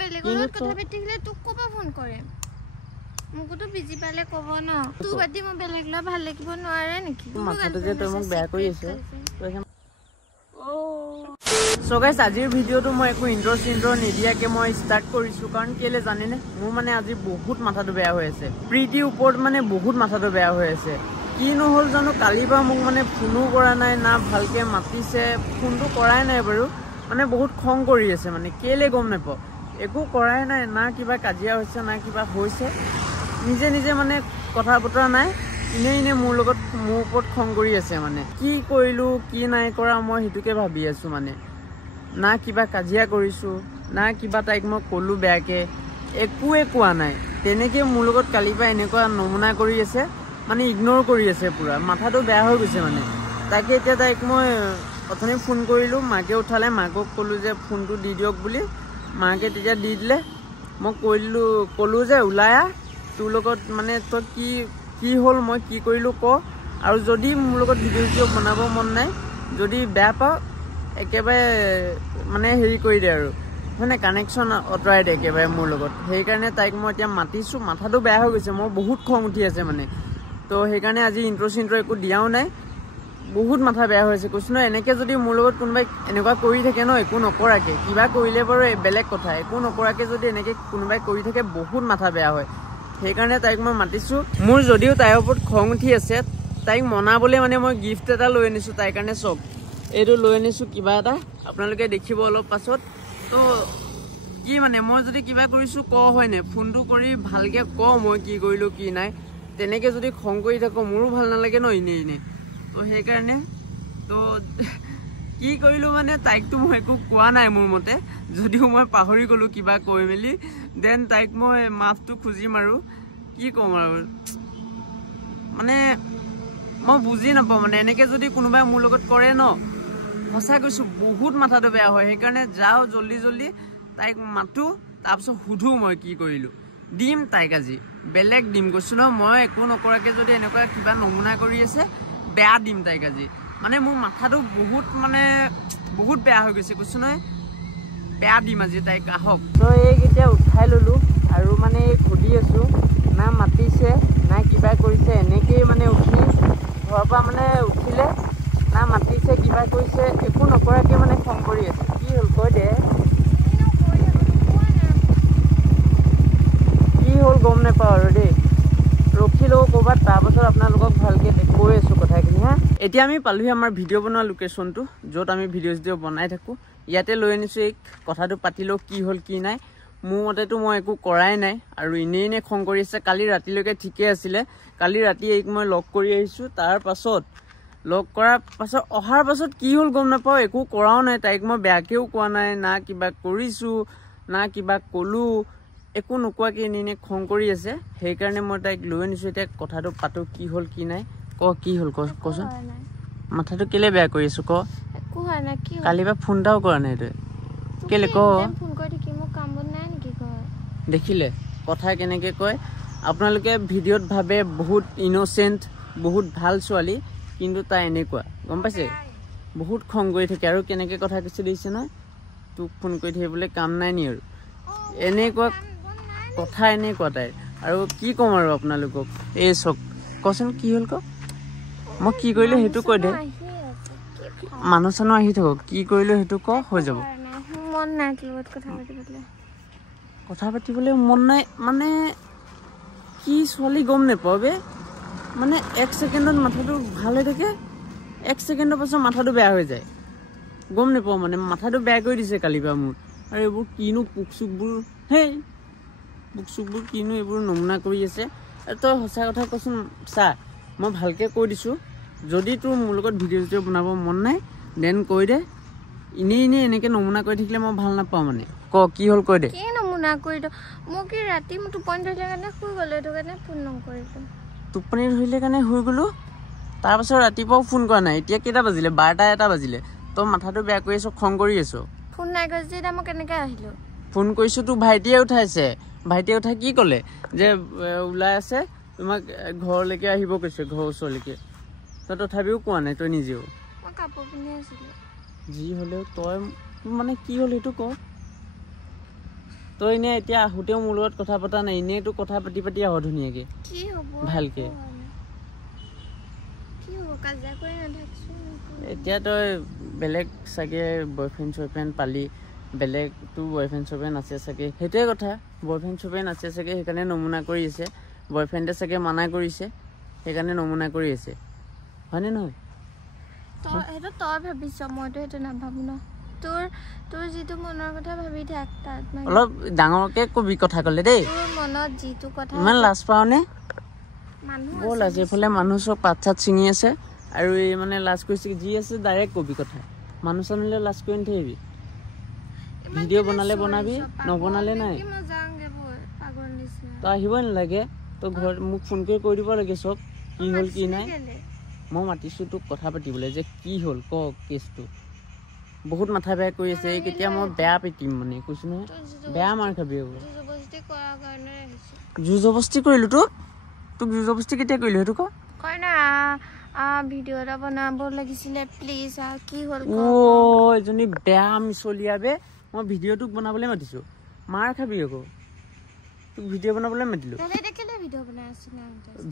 বেলেগৰ কথা পাতিলে তোক কবা ফোন কৰে মুকুতো বিজি পালে কব ন তু বাদি মই বেলেগ লা ভাল লাগিব নোৱাৰে নেকি মাথাটো যে তই মোক বেয়া কৰি আছে সো গাইস আজিৰ ভিডিওটো মই একো ইন্ট্ৰো নিদিয়াকে মই স্টাৰ্ট কৰিছো কাৰণ কেলে জানে নে মোৰ মানে আজি বহুত মাথাটো বেয়া হৈ আছে প্ৰীতি ওপৰত মানে বহুত মাথাটো বেয়া হৈ আছে কি নহল জানো কালিবা মোক মানে ফোনো কৰা নাই না ভালকে মাতিছে ফোনটো কৰাই নাই বাৰু মানে বহুত খং কৰি আছে মানে কেলে গম নাপাও একো কৰাই নাই না কিবা কাজিয়া হৈছে না কিবা হৈছে নিজে নিজে মানে কথা বতৰা নাই ইনে মোৰ ওপৰত খং কৰি আছে মানে কি কৰিলো কি নাই কৰা মই হিতুকে ভাবি আছো মানে না কিবা কাজিয়া কৰিছো না কিবা তাইক মই কলো বেয়াকে একোৱে কোৱা নাই তেনেকে মোৰ লগত কালিবা এনেকুৱা নমুনা কৰি আছে মানে ইগনোৰ কৰি আছে পুৰা মাথাটো বেয়া হৈ গৈছে মানে তাকে এতিয়া তাইক মই অথনি ফোন কৰিলো মাকে উঠালে মাকক কলো যে ফোনটো দি দিয়ক বুলি মাকে তেতিয়া দি দিলে মই কলো যে ওলায়া তোৰ লগত মানে তই কি হল মই কি কৰিলো ক আৰু যদি মোৰ লগত ভিডিঅ বনাব মন নাই যদি বেয়া পাও একেবাৰে মানে হেৰি কৰি দে আৰু মানে কানেকশ্যন অতৰাই দে একেবাৰে মোৰ লগত সেইকাৰণে তাইক মই এতিয়া মাতিছো মাথাটো বেয়া হৈ গৈছে মই বহুত খং উঠি আছে মানে তো সেইকাৰণে আজি ইন্ট্ৰো একো দিয়াও নাই বহুত মাথা বেয়া হৈছে কৈছো ন এনেকে যদি মোৰ লগত কোনোবাই এনেকুৱা কৰি থাকে ন একো নকৰাকে কিবা কৰিলে বাৰু বেলেগ কথা একো নকৰাকে যদি এনেকে কোনোবাই কৰি থাকে বহুত মাথা বেয়া হয় সেইকাৰণে তাইক মই মাতিছো মোৰ যদিও তাইৰ ওপৰত খং উঠি আছে তাইক মনাবলৈ মানে মই গিফ্ট এটা লৈ আনিছো তাইৰ কাৰণে চব এইটো লৈ আনিছো কিবা এটা আপোনালোকে দেখিব অলপ পাছত তো কি মানে মই যদি কিবা কৰিছো ক হয়নে ফোনটো কৰি ভালকে ক মই কি কৰিলো কি নাই তেনেকে যদি খং কৰি থাকো মোৰো ভাল নালাগে ন ইনে তো সেইকাৰণে তো কি কৰিলো মানে তাইকতো মই একো কোৱা নাই মোৰ মতে যদিও মই পাহৰি গলো কিবা কৈ মেলি দেন তাইক মই মাফটো খুজিম আৰু কি কম আৰু মানে মই বুজি নাপাওঁ মানে এনেকে যদি কোনোবাই মোৰ লগত কৰে ন সঁচা কৈছো বহুত মাথাটো বেয়া হয় সেইকাৰণে যাও জল্দি তাইক মাতো তাৰপিছত সুধো মই কি কৰিলো দিম তাইক আজি বেলেগ দিম কৈছো ন মই একো নকৰাকে যদি এনেকুৱা কিবা নমুনা কৰি আছে বেয়া দিম তাইক আজি মানে মোৰ মাথাটো বহুত বেয়া হৈ গৈছে কৈছো নহয় বেয়া দিম আজি তাইক আহক তো এই এতিয়া উঠাই ললো আৰু মানে সুধি আছো না মাতিছে না কিবা কৰিছে এনেকেই মানে উঠি ঘৰৰ পৰা মানে উঠিলে না মাতিছে কিবা কৰিছে একো নকৰাকে মানে খং কৰি আছে কি হ'ল কৈ দে কি হ'ল গম নাপাওঁ আৰু দেই ৰখি লওঁ ক'ৰবাত তাৰপাছত আপোনালোকক ভালকে কৈ আছো কথাখিনি হা এতিয়া আমি পালোহি আমাৰ ভিডিঅ' বনোৱা লোকেশ্যনটো য'ত আমি ভিডিঅ' বনাই থাকো ইয়াতে লৈ আনিছো এই কথাটো পাতি লওঁ কি হ'ল কি নাই মোৰ মতেতো মই একো কৰাই নাই আৰু ইনে খং কৰি আছে কালি ৰাতিলৈকে ঠিকে আছিলে কালি ৰাতি এইক মই লগ কৰি আহিছো তাৰ পাছত লগ কৰাৰ পাছত অহাৰ পাছত কি হ'ল গম নাপাওঁ একো কৰাও নাই তাইক মই বেয়াকেও কোৱা নাই না কিবা কৰিছো না কিবা কলো একো নোকোৱাকে এনে খং কৰি আছে সেইকাৰণে মই তাইক লৈ আনিছো এতিয়া কথাটো পাতো কি হ'ল কি নাই ক কি হ'ল কচোন মাথাটো কেলে বেয়া কৰি আছো ক একো হয় না কি কালিবা ফোন এটাও কৰা নাই তই কেলে ক ফোন কৰি থাকি মোক কাম বন নাই নেকি কয় দেখিলে কথা কেনেকে কয় আপোনালোকে ভিডিঅ'ত ভাবে বহুত ইন'চেণ্ট বহুত ভাল ছোৱালী কিন্তু তাই এনেকুৱা গম পাইছে বহুত খং কৰি থাকে আৰু কেনেকে কথা কৈছে দিছে নহয় তোক ফোন কৰি থাকিবলৈ কাম নাই নি আৰু এনেকুৱা কথা এনেকুৱা তাইৰ আৰু কি ক'ম আৰু আপোনালোকক এই চক কচোন কি হ'ল ক মই কি কৰিলো সেইটো কৈ দে মানুহ চানুহ আহি থাকক কি কৰিলো সেইটো ক হৈ যাব মন নাই লগত কথা পাতিবলৈ মন নাই মানে কি ছোৱালী গম নাপাওঁ বে মানে 1 ছেকেণ্ডত মাথাটো ভাল হৈ থাকে 1 ছেকেণ্ডৰ পাছত মাথাটো বেয়া হৈ যায় গম নাপাওঁ মানে মাথাটো বেয়া কৰি দিছে কালিৰ পৰা মোৰ আৰু এইবোৰ কিনো পোক চুকবোৰ কিনো এইবোৰ নমুনা কৰি আছে আৰু তই সঁচা কথা কচোন চা মই ভালকে কৈ দিছো যদি তোৰ মোৰ লগত ভিডিঅ' বনাব মন নাই দেন কৈ দে ইনে এনেকে নমুনা কৰি থাকিলে মই ভাল নাপাওঁ মানে ক কি হ'ল কৈ দে কি নমুনা কৰি দ মোক কি ৰাতি মই টোপনি ধৰিলে কাৰণে শুই গ'লো এইটো কাৰণে ফোন নকৰিলো টোপনি ধৰিলে কাৰণে শুই গ'লো তাৰপাছত ৰাতিপুৱাও ফোন কৰা নাই এতিয়া কেইটা বাজিলে 12টা বাজিলে তই মাথাটো বেয়া কৰি আছ খং কৰি আছ ফোন নাই কৰি যেতিয়া মই কেনেকৈ আহিলো ফোন কৰিছো তোৰ ভাইটিয়ে উঠাইছে ভাইটিয়ে উঠাই কি ক'লে যে ওলাই আছে তোমাক ঘৰলৈকে আহিব কৈছে ঘৰৰ ওচৰলৈকে তই তথাপিও কোৱা নাই তই নিজেও মই কাপোৰ পিন্ধি আছিলো যি হ'লেও তই মানে কি হ'ল সেইটো ক তই এনে এতিয়া আহোঁতেও মোৰ লগত কথা পতা নাই, এনেইতো কথা পাতি পাতি আহ ধুনীয়াকে কি হ'ব ভালকে। কি হ'ব কাজিয়া কৰি নাথাকছো। এতিয়া তই বেলেগ চাগে বয়ফ্ৰেণ্ড চয়ফ্ৰেণ্ড পালি, বেলেগতো বয়ফ্ৰেণ্ড চয়ফ্ৰেণ্ড আছে চাগে, সেইটোৱে কথা। বয়ফ্ৰেণ্ড চয়ফ্ৰেণ্ড আছে চাগে সেইকাৰণে নমুনা কৰি আছে, বয়ফ্ৰেণ্ডে চাগে মানা কৰিছে সেইকাৰণে নমুনা কৰি আছে, হয়নে নহয়? সেইটো তই ভাবিছ, মইতো সেইটো নাভাবো ন। তোৰ যিটো মনৰ কথা ভাবি থাক, তাত অলপ ডাঙৰকে কবি কথা ক'লে দেই। তোৰ মনত যিটো কথা ইমান লাজ পাওনে? মানুহ বৰ লাজ, এইফালে মানুহ চব পাত চাত ছিঙি আছে আৰু এই মানে লাজ কৰিছে, যি আছে ডাইৰেক্ট কবি কথা। মানুহ চানুহলে লাজ কৰি নাথাকিবি, ভিডিঅ' বনালে বনাবি, নবনালে নাই। তই আহিবই নালাগে, তই ঘৰত মোক ফোন কৰি কৈ দিব লাগে চব, কি হ'ল কি নাই। মই মাতিছোঁ তোক কথা পাতিবলৈ, যে কি হ'ল ক কেছটো। বহুত মাথা বেয়া কৰি আছে, কেতিয়া মই বেয়া পিটিম মানে কৈছোঁ নহয়, বেয়া মাৰ খাবি। জোৰ জবস্তি কৰিলোঁ তোক জোৰ জবস্তি কেতিয়া কৰিলোঁ সেইটো ক। কয় না ভিডিঅ' এটা বনাব লাগিছিলে প্লিজ, কি হ'ল এজনী বেয়া মিছলীয়া বে। মই ভিডিঅ'টোক বনাবলৈ মাতিছোঁ, মাৰ খাবি আকৌ। তোক ভিডিঅ' বনাবলৈ মাতিলোঁ,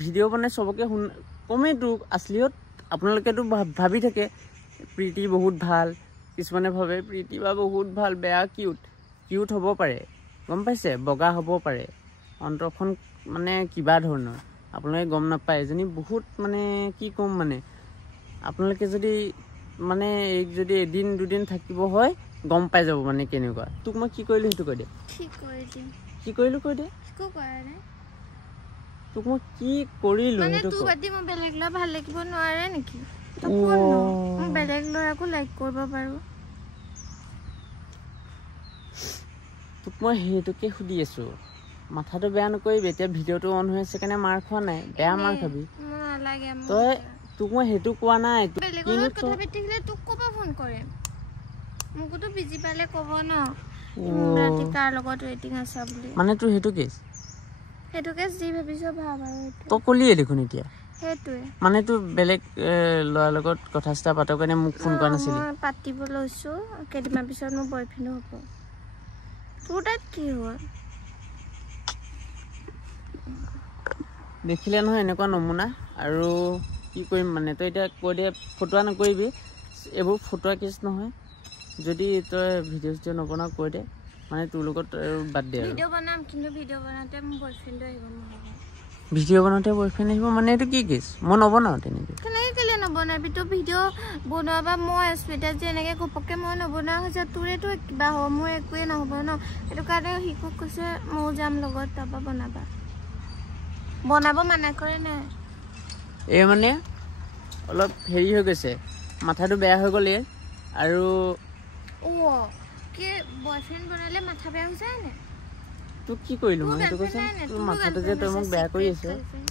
ভিডিঅ' বনাই চবকে কমেই তোক আছলিয়ত। আপোনালোকেতো ভাবি থাকে প্ৰীতি বহুত ভাল, কিছুমানে ভাবে প্ৰীতি বা বহুত ভাল, বেয়া কিউট হ'ব পাৰে, গম পাইছে, বগা হ'ব পাৰে, অন্তৰখন মানে কিবা ধৰণৰ আপোনালোকে গম নাপায়। এজনী বহুত মানে কি ক'ম মানে, আপোনালোকে যদি মানে যদি এদিন দুদিন থাকিব হয় গম পাই যাব মানে কেনেকুৱা। তোক মই কি কৰিলোঁ সেইটো কৈ দে। কি কৰিলোঁ কৈ দে। তোক মই কি কৰিলোঁ সেইটো ক। মই বেলেগ ল'ৰা ভাল লাগিব নোৱাৰে নেকি? বেলেগ ল'ৰাকো লাইক কৰিব পাৰোঁ। তোক মই সেইটোকে সুধি আছোঁ, মাথাটো বেয়া নকৰিবি। এতিয়া ভিডিঅ'টো অন হৈ আছে কাৰণে মাৰ খোৱা নাই, বেয়া মাৰ খাবি তই। তোক মই সেইটো কোৱা নাই, তোক ক'ব ফোন কৰিম, মোকোতো বিজি পালে ক'ব ন ৰাতি কাৰ লগত ৱেটিং আছে বুলি। মানে তোৰ সেইটো কেছ যি ভাবিছ ভাব আৰু তই কলিয়ে দেখোন এতিয়া। সেইটোৱে মানে তোৰ বেলেগ ল'ৰাৰ লগত কথা চথা পাতৰ কাৰণে মোক ফোন কৰা নাছিলি? মই পাতিব লৈছোঁ, কেইদিনমান পিছত মোৰ বয়ফ্ৰেণ্ডো হ'ব। তোৰ তাত কি হ'ল? দেখিলে নহয় এনেকুৱা নমুনা, আৰু কি কৰিম মানে। তই এতিয়া কৈ দে, ফটোৱা নকৰিবি, এইবোৰ ফটোৱা কেছ নহয়। যদি তই ভিডিঅ' চিডিঅ' নবনাও কৈ দে, মানে তোৰ লগত বাদ দে। ভিডিঅ' বনাম, কিন্তু ভিডিঅ' বনাওঁতে মোৰ বয়ফ্ৰেণ্ডো আহিব নহ'ব। ভিডিঅ' বনাওঁতে বয়ফ্ৰেণ্ড আহিব মানে এইটো কি কেছ? মই নবনাওঁ তেনেকৈ। কেলে নবনাবি? তই ভিডিঅ' বনোৱা মই স্পীডত যে এনেকৈ ঘপককৈ মই নবনোৱা হৈছে, তোৰেতো কিবা হ'ব, মোৰ একোৱেই নহ'ব ন। সেইটো কাৰণে শিকক কৈছে ময়ো যাম লগত, তাৰপৰা বনাব মানা কৰে নাই। এই মানে অলপ হেৰি হৈ গৈছে, মাথাটো বেয়া হৈ গ'লে। আৰু কি বয়ফ্ৰেণ্ড বনালে মাথা বেয়া হৈ যায় নে? তোক কি কৰিলোঁ মই সেইটো কৈছে? তোৰ মাথাটো যে তই মোক বেয়া কৰি আছ,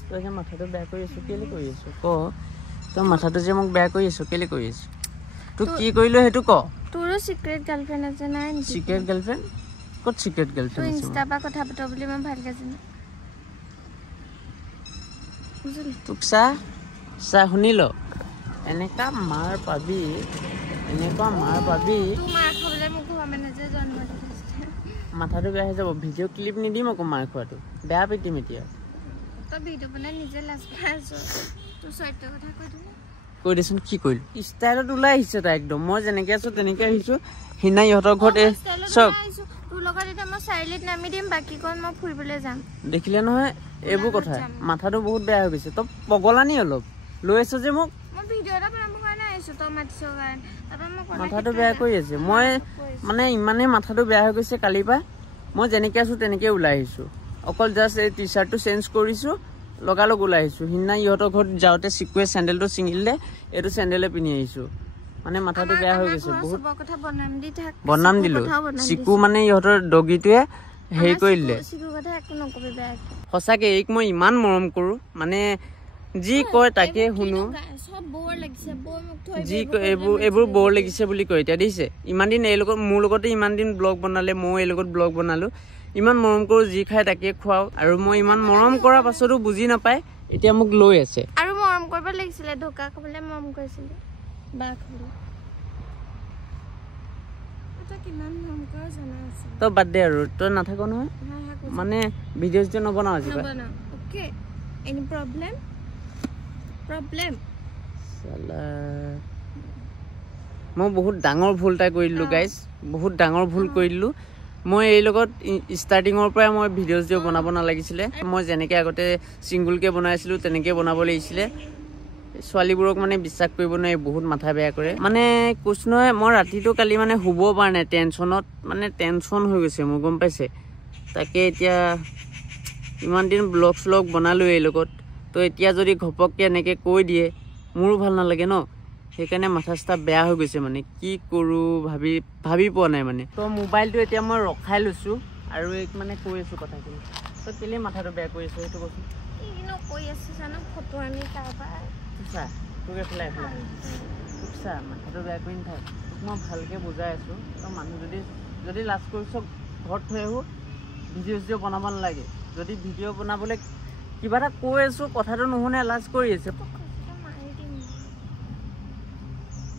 তই যে মাথাটো বেয়া কৰি আছ কেলে কৰি আছ ক। তই মাথাটো যে মোক বেয়া কৰি আছ কেলে কৰি আছ? তোক কি কৰিলোঁ সেইটো ক। তোৰো চিক্ৰেট গাৰ্লফ্ৰেণ্ড আছে নাই? Secret girlfriend? ক'ত চিক্ৰেট গাৰ্লফ্ৰেণ্ড আছে? ইনষ্টাৰ পৰা কথা পাত বুলি মই ভালকৈ জানো। তোক চা শুনি ল, এনেকুৱা মাৰ পাবি, এনেকুৱা মাৰ পাবি, মাথাটো বেয়া হৈ যাব। ভিডিঅ' ক্লিপ নিদিম আকৌ মাৰ খোৱাটো, বেয়া পিটিম এতিয়া। কৈ দেচোন কি কৰিলোঁ? ষ্টাইলত ওলাই আহিছে তাই একদম, মই যেনেকৈ আছোঁ তেনেকৈ আহিছোঁ। সিদিনা ইহঁতৰ ঘৰত চব দেখিলে নহয় এইবোৰ কথা। মাথাটো বহুত বেয়া হৈ গৈছে, তই পগলানি অলপ লৈ আছ যে মোক। মাথাটো বেয়া কৰি আছে, মই মানে ইমানেই মাথাটো বেয়া হৈ গৈছে কালিৰ পৰা। মই যেনেকৈ আছোঁ তেনেকৈ ওলাই আহিছোঁ, অকল জাষ্ট এই টি চাৰ্টটো চেঞ্জ কৰিছোঁ, লগালগ ওলাই আহিছোঁ। সিদিনা ইহঁতৰ ঘৰত যাওঁতে চিকুৱে চেণ্ডেলটো ছিঙিলে, এইটো চেণ্ডেলে পিন্ধি আহিছোঁ। মানে মাথাটো বেয়া হৈ গৈছে বহুত। বনাম দিলোঁ, চিকু মানে ইহঁতৰ ডগীটোৱে হেৰি কৰি দিলে। সঁচাকৈ এইক মই ইমান মৰম কৰোঁ, মানে যি কয় তাকে শুনো। যি এইবোৰ বৰ লাগিছে বুলি কয়। এতিয়া দেখিছে ইমান দিন মোৰ লগতে ইমান দিন ব্লগ বনালে, ময়ো এই লগত ব্লগ বনালোঁ। ইমান মৰম কৰোঁ, যি খাই তাকে খুৱাওঁ, আৰু মই ইমান মৰম কৰাৰ পাছতো বুজি নাপায়, এতিয়া মোক লৈ আছে। আৰু মৰম কৰিব লাগিছিলে, ধোকা খাবলৈ মৰম কৰিছিলে, বাঘ খাবলৈ। তো বাদ দে আৰু তই নাথাকো নহয় মানে ভিডিঅ'জ যে নবনাও আজি ওকে এনি প্ৰবলেম সালা মই বহুত ডাঙৰ ভুল এটা কৰিলো গাইজ বহুত ডাঙৰ ভুল কৰিলো মই এই লগত ষ্টাৰ্টিঙৰ পৰা মই ভিডিঅ'জ যে বনাব নালাগিছিলে মই যেনেকৈ আগতে ছিংগুলকৈ বনাইছিলোঁ তেনেকৈ বনাব লাগিছিলে ছোৱালীবোৰক মানে বিশ্বাস কৰিব নোৱাৰি বহুত মাথা বেয়া কৰে মানে কৈছো নহয় মই ৰাতিটো কালি মানে শুব পৰা নাই টেনশ্যনত মানে টেনশ্যন হৈ গৈছে মোৰ গম পাইছে তাকে এতিয়া ইমান দিন ব্লগ শ্লগ বনালোঁ এই লগত তো এতিয়া যদি ঘপককৈ এনেকৈ কৈ দিয়ে মোৰো ভাল নালাগে ন সেইকাৰণে মাথা চাথা বেয়া হৈ গৈছে মানে কি কৰোঁ ভাবি পোৱা নাই মানে তো মোবাইলটো এতিয়া মই ৰখাই লৈছোঁ আৰু এক মানে কৈ আছোঁ কথাখিনি তো কেলৈ মাথাটো বেয়া কৰি আছোঁ সেইটো কৈছোঁ কৈ আছোঁ জানো ফটো আনি তাৰপৰা চা তোক এফালে তোক চা মাথাটো বেয়া কৰি নাথাক মই ভালকৈ বুজাই আছোঁ তো মানুহ যদি লাজ কৰিছ ঘৰত থৈ আহোঁ ভিডিঅ' বনাব নালাগে যদি ভিডিঅ' বনাবলৈ কিবা এটা কৈ আছোঁ কথাটো নুশুনে লাজ কৰি আছে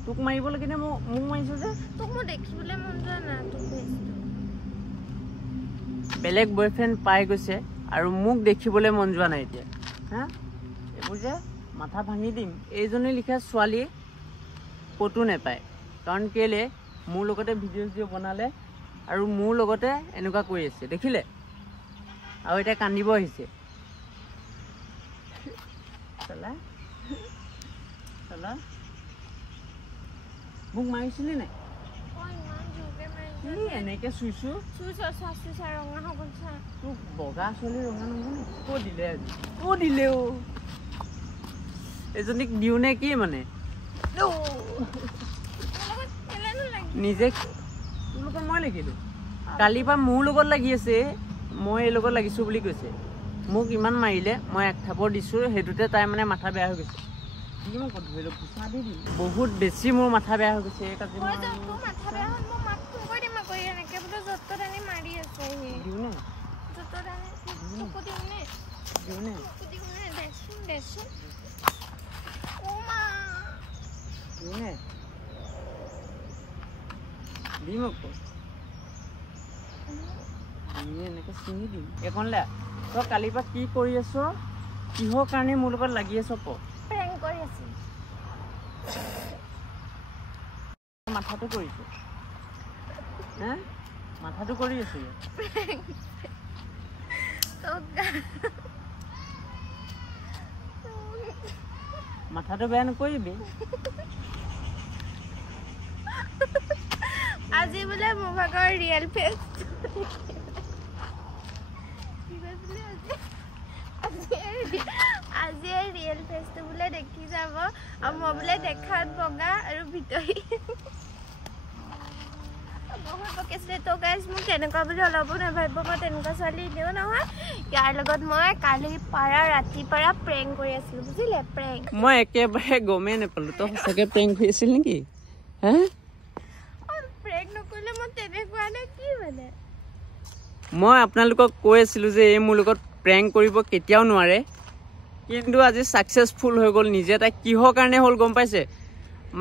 তোক মাৰিবলৈ কিনে মোক মাৰিছোঁ যে তোক মই দেখিবলৈ মন যোৱা নাই তোক বেলেগ বয়ফ্ৰেণ্ড পাই গৈছে আৰু মোক দেখিবলৈ মন যোৱা নাই এতিয়া হা এইবোৰ যে মাথা ভাঙি দিম এইজনী লিখা ছোৱালী ক'তো নাপায় কাৰণ কেলৈ মোৰ লগতে ভিডিঅ' বনালে আৰু মোৰ লগতে এনেকুৱা কৰি আছে দেখিলে আৰু এতিয়া কান্দিব আহিছে চলা মোক মাৰিছিলি নাই এনেকে চুইছো তোক বগা ছোৱালী ৰঙা নহয় ক'ত দিলে আজি ক'ত দিলে এজনীক দিওঁ নে কি মানে নিজে তোৰ লগত মই লাগিলো কালিৰ পৰা মোৰ লগত লাগি আছে মই এই লগত লাগিছোঁ বুলি কৈছে মোক ইমান মাৰিলে মই এক থাপৰ দিছোঁ সেইটোতে তাই মানে মাথা বেয়া হৈ গৈছে বহুত বেছি মোৰ মাথা বেয়া হৈ গৈছে দিম আকৌ এনেকৈ চিঙি দিম এখন লে তই কালিৰ পৰা কি কৰি আছ কিহৰ কাৰণে মোৰ লগত লাগি আছ ক মাথাটো কৰিছো হা মাথাটো কৰি আছো মাথাটো বেয়া নকৰিবি আজি বোলে মোৰ ভাগৰ ৰিয়েল ফেচ আজি ৰিয়েল ফেচটো বোলে দেখি যাব আৰু মই বোলে দেখাত বগা আৰু ভিতৰি বহুত বকিছিলে তো গাইজ মোক তেনেকুৱা বুলি অলপো নাভাবিব মই তেনেকুৱা ছোৱালী এনেও নহয় ইয়াৰ লগত মই কালি পাৰা ৰাতিপাৰা প্ৰেংক কৰি আছিলোঁ বুজিলে প্ৰেংক মই একেবাৰে গমেই নাপালোঁ তই সঁচাকৈ প্ৰেংক কৰি আছিল নেকি হে প্ৰেংক নকৰিলে মই তেনেকুৱা নে কি মানে মই আপোনালোকক কৈ আছিলোঁ যে এই মোৰ লগত প্ৰেংক কৰিব কেতিয়াও নোৱাৰে কিন্তু আজি ছাকচেছফুল হৈ গ'ল নিজে তাই কিহৰ কাৰণে হ'ল গম পাইছে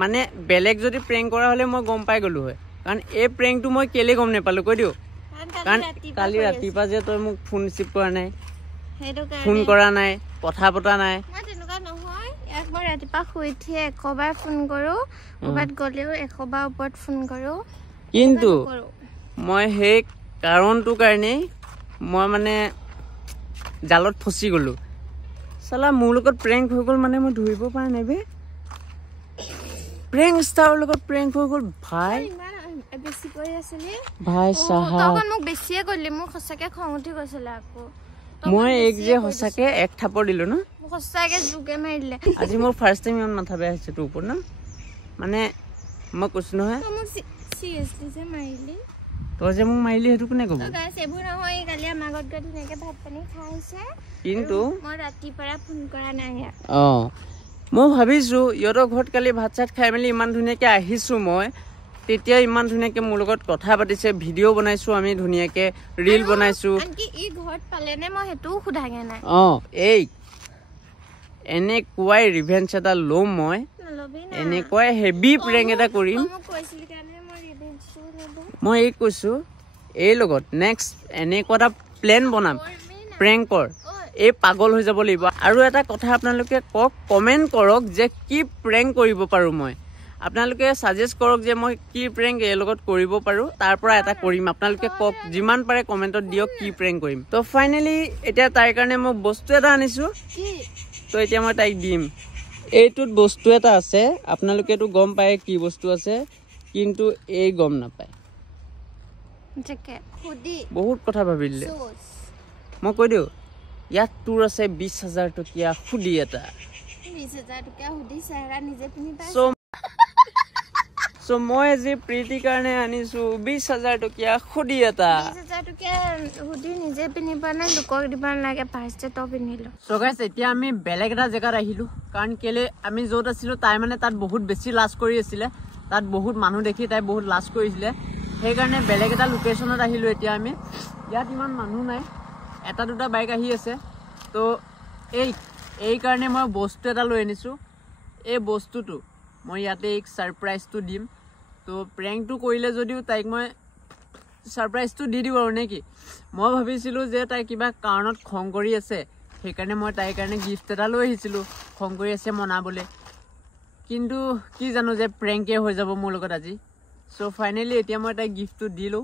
মানে বেলেগ যদি প্ৰেংক কৰা হ'লে মই গম পাই গ'লোঁ হয় কাৰণ এই প্ৰেংকটো মই কেলৈ গম নাপালোঁ কৈ দিওঁ কাৰণ কালি ৰাতিপুৱা যে তই মোক ফোন ৰিচিভ কৰা নাই ফোন কৰা নাই কথা পতা নাই তেনেকুৱা নহয় একবাৰ ৰাতিপুৱা শুই উঠিয়ে 100 বাৰ ফোন কৰোঁ ক'ৰবাত গ'লেও 100 বাৰ ওপৰত ফোন কৰোঁ কিন্তু মই সেই কাৰণটোৰ কাৰণেই মই মানে জালত ফচি গ'লোঁ চালা মোৰ লগত প্ৰেংক হৈ গ'ল মানে মই ধৰিব পৰা নাই বে প্ৰেংক ষ্টাৰৰ লগত প্ৰেংক হৈ গ'ল ভাই বেছি কৰি আছিলি ভাই সাহা তখন মোক বেছিয়ে কৰিলি মোক সঁচাকৈ খং উঠি গৈছিলে আকৌ মই এক যে সঁচাকৈ এক থাপৰ দিলোঁ ন মোক সঁচাকৈ জোকে মাৰিলে আজি মোৰ ফাৰ্ষ্ট টাইম ইমান মাথা বেয়া হৈছে তোৰ ওপৰত ন মানে মই কৈছোঁ নহয় মোক চিৰিয়াছলি যে মাৰিলি তই যে মোক মাৰিলি সেইটো কোনে ক'ব এইবোৰ নহয় কালি আমাৰ ঘৰত গৈ ধুনীয়াকৈ ভাত পানী খাইছে কিন্তু মই ৰাতিপুৱা ফোন কৰা নাই অঁ মই ভাবিছোঁ ইহঁতৰ ঘৰত কালি ভাত চাত খাই মেলি ইমান ধুনীয়াকৈ আহিছোঁ মই তেতিয়া ইমান ধুনীয়াকৈ মোৰ লগত কথা পাতিছে ভিডিঅ' বনাইছোঁ আমি ধুনীয়াকৈ ৰীল বনাইছোঁ ই ঘৰত পালেনে মই সেইটোও সোধাগে নাই অঁ এই এনেকুৱাই ৰিভেঞ্চ এটা ল'ম মই এনেকুৱাই হেভি প্ৰেংক এটা কৰিম মই এই কৈছোঁ এই লগত নেক্সট এনেকুৱা এটা প্লেন বনাম প্ৰেংকৰ এই পাগল হৈ যাব লাগিব আৰু এটা কথা আপোনালোকে কওক কমেণ্ট কৰক যে কি প্ৰেংক কৰিব পাৰোঁ মই আপোনালোকে সাজেষ্ট কৰক যে মই কি প্ৰেংক এই লগত কৰিব পাৰোঁ তাৰ পৰা এটা কৰিম আপোনালোকে কওক যিমান পাৰে কমেণ্টত দিয়ক কি প্ৰেংক কৰিম তো ফাইনেলি এতিয়া তাইৰ কাৰণে মই বস্তু এটা আনিছোঁ তো এতিয়া মই তাইক দিম এইটোত বস্তু এটা আছে আপোনালোকেতো গম পায় কি বস্তু আছে কিন্তু এই গম নাপায় বহুত কথা ভাবি দিলে মই কৈ দিওঁ ইয়াত তোৰ আছে 20,000 টকীয়া হুডি এটা 20,000 টকীয়া হুডি চেহেৰা নিজে পিন্ধি পাই সো মই আজি প্ৰীতিৰ কাৰণে আনিছোঁ 20,000 টকীয়া হুডি এটা 20,000 টকীয়া হুডি নিজে পিন্ধি পোৱা নাই লোকক দিব নালাগে ফাৰ্ষ্টে তো পিন্ধিলো সো গাইছ এতিয়া আমি বেলেগ এটা জেগাত আহিলোঁ কাৰণ কেলে আমি য'ত আছিলোঁ তাই মানে তাত বহুত বেছি লাজ কৰি আছিলে তাত বহুত মানুহ দেখি তাই বহুত লাজ কৰিছিলে সেইকাৰণে বেলেগ এটা লোকেশ্যনত আহিলোঁ এতিয়া আমি ইয়াত ইমান মানুহ নাই এটা দুটা বাইক আহি আছে তো এই কাৰণে মই বস্তু এটা লৈ আনিছোঁ এই বস্তুটো মই ইয়াতে এক ছাৰপ্ৰাইজটো দিম তো প্ৰেংকটো কৰিলে যদিও তাইক মই ছাৰপ্ৰাইজটো দি দিওঁ আৰু নেকি মই ভাবিছিলোঁ যে তাই কিবা কাৰণত খং কৰি আছে সেইকাৰণে মই তাইৰ কাৰণে গিফ্ট এটা লৈ আহিছিলোঁ খং কৰি আছে মনাবলৈ কিন্তু কি জানো যে প্ৰেংকে হৈ যাব মোৰ লগত আজি সো ফাইনেলি এতিয়া মই তাইক গিফ্টটো দিলোঁ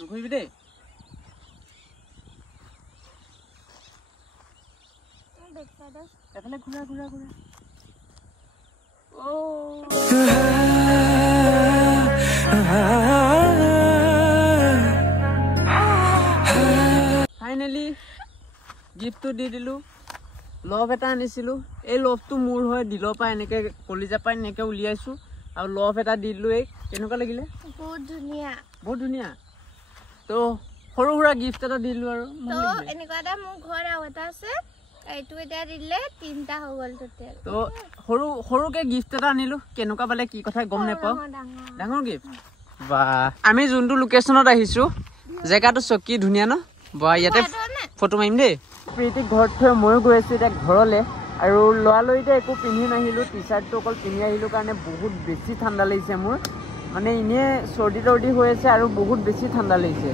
নকৰিবি দেই এফালে ঘূৰা ঘূৰা ঘূৰা ফাইনেলি গিফ্টটো দি দিলোঁ লভ এটা আনিছিলোঁ এই লভটো মোৰ হয় দিলৰ পৰা এনেকৈ কলিজাৰ পৰা এনেকৈ উলিয়াইছোঁ আৰু লভ এটা দি দিলোঁ এই কেনেকুৱা লাগিলে বহুত ধুনীয়া তো সৰু সুৰা গিফ্ট এটা দিলোঁ আৰু এনেকুৱা এটা মোৰ ঘৰ আৰু এটা আছে এইটো এতিয়া দিলে 3টা হৈ গ'ল টোটেল তো সৰুকে গিফ্ট এটা আনিলোঁ কেনেকুৱা পালে কি কথা গম নাপাওঁ ডাঙৰ গিফ্ট বা আমি যোনটো লোকেশ্যনত আহিছোঁ জেগাটো চকী ধুনীয়া ন বা ইয়াতে ফটো মাৰিম দেই প্ৰীতিক ঘৰত থৈ ময়ো গৈ আছোঁ এতিয়া ঘৰলৈ আৰু লৰালৰিতে একো পিন্ধি নাহিলোঁ টি চাৰ্টটো অকল পিন্ধি আহিলোঁ কাৰণে বহুত বেছি ঠাণ্ডা লাগিছে মোৰ মানে এনেই চৰ্দি তৰ্দি হৈ আছে আৰু বহুত বেছি ঠাণ্ডা লাগিছে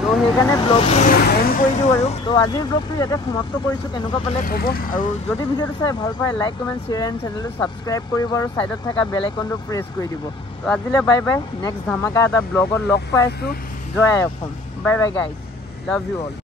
তো সেইকাৰণে ব্লগটো এণ্ড কৰি দিওঁ আৰু তো আজিৰ ব্লগটো ইয়াতে সমাপ্ত কৰিছোঁ কেনেকুৱা পালে ক'ব আৰু যদি ভিডিঅ'টো চাই ভাল পায় লাইক কমেণ্ট শ্বেয়াৰ এণ্ড চেনেলটো ছাবস্ক্ৰাইব কৰিব আৰু ছাইডত থকা বেল আইকনটো প্ৰেছ কৰি দিব তো আজিলৈ বাই বাই নেক্সট ধামাকা এটা ব্লগত লগ পাই আছোঁ জয় আই Asom bye bye guys love you all